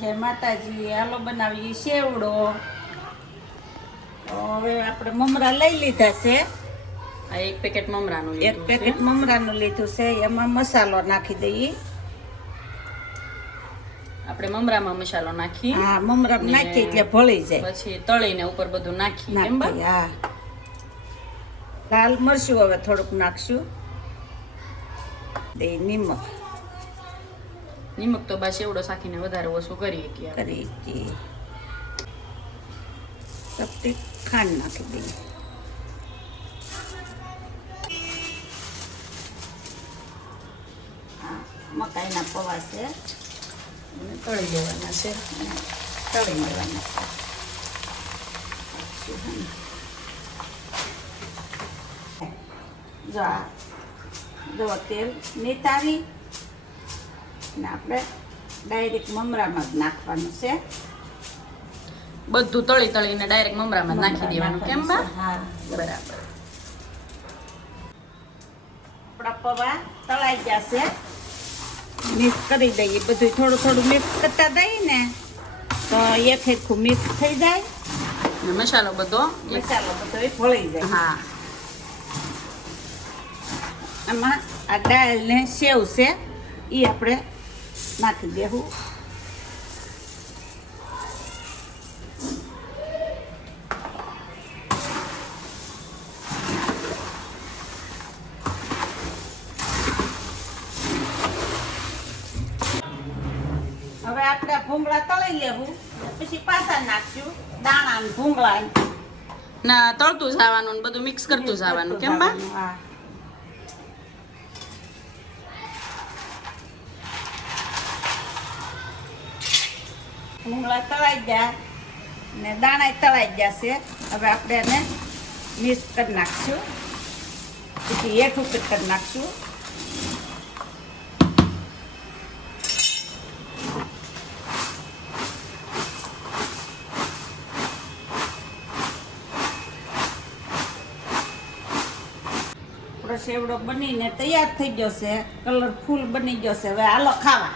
જય માતાજી. હાલો બનાવીએ સેવડો. હવે આપણે મમરા લઈ લીધા છે. આ એક પેકેટ મમરાનું એક લીધું છે. પેકેટ મમરાનું લીધું છે. એમાં મસાલો નાખી દઈએ. આપણે મમરામાં મસાલો નાખી, હા, મમરામાં નાખી એટલે ભળી જાય. પછી તળીને ઉપર બધું નાખી. એમ બા? નાખી, હા. લાલ મરચું હવે થોડુંક નાખશું. દે નિમક નિમક તો બા સેવડો શાકીને વધારે ઓછું કરીએ કે કરી દઈએ. ચપટી ખાંડ નાખી દઈએ. મકાઈના પૌવા છે, તળી દેવાના છે. તળી દેવાના છે. જો તેલ નીતારી ને આપણે ડાયરેક્ટ મમરામાં જ નાખવાનું છે. બધું તળી તળીને ડાયરેક્ટ મમરામાં નાખી દેવાનું. કેમ બા? હા, બરાબર. આપણા પૌવા તળાઈ ગયા છે. મિક્સ કરી દઈએ. બધું થોડું થોડું મિક્સ કરતા દઈએ ને તો એક હેરખું મિક્સ થઈ જાય ને મસાલો બધો મસાલો બધો ભળી જાય. હા. આમાં આ દાળ ને સેવ છે એ આપણે નાખી દેવું. હવે આપણે ભૂંગળા તળી લેવું, પછી પાછા નાખશું દાણા ને ભૂંગળા. ના, તળતું જવાનું ને બધું મિક્સ કરતું જવાનું. કેમ બા? હા. ભૂંગળા તળાઈ ગયા ને દાણા તળાઈ ગયા છે. હવે આપણે એને મિક્સ કરી નાખશું. પછી હેઠું કરી નાખશું. આપણો સેવડો બનીને તૈયાર થઈ ગયો છે. કલરફુલ બની ગયો છે. હવે હાલો ખાવા.